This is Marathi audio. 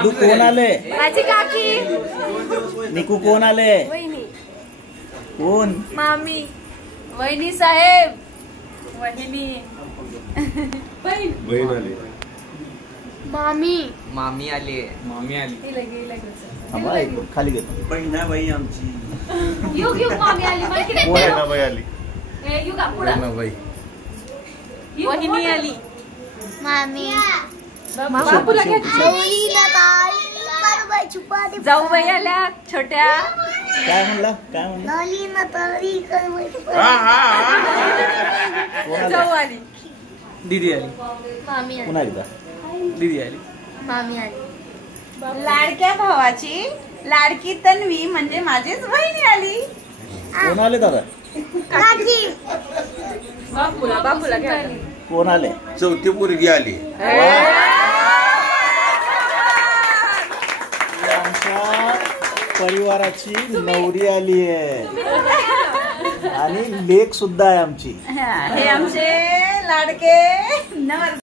निकू कोण आले? माझी काकी. निकू कोण आले? वहिनी. कोण? मामी. वहिनी साहेब. वहिनी. बहीण आली. मामी. मामी आली. मामी आली. खाली घेतो. बहिणाबाई आमची. युग मामी आली. बहिणाबाई आली. बहिणाबाई. वहिनी आली. मामी. बापूला घ्या. जाऊबाई आल्या छोट्या. काय म्हणला? काय म्हणला? जाऊ आली. दीदी आली. मामी पुन्हा एकदा. दीदी आली. मामी आली. लाडक्या भावाची लाडकी तन्वी म्हणजे माझीच बहिणी आली. कोण आले दादा? बापूला घ्या. कोण आले? चौथी पोरगी आली. आमच्या परिवाराची नवरी आली आहे आणि लेक सुद्धा आहे आमची. हे आमचे लाडके नवर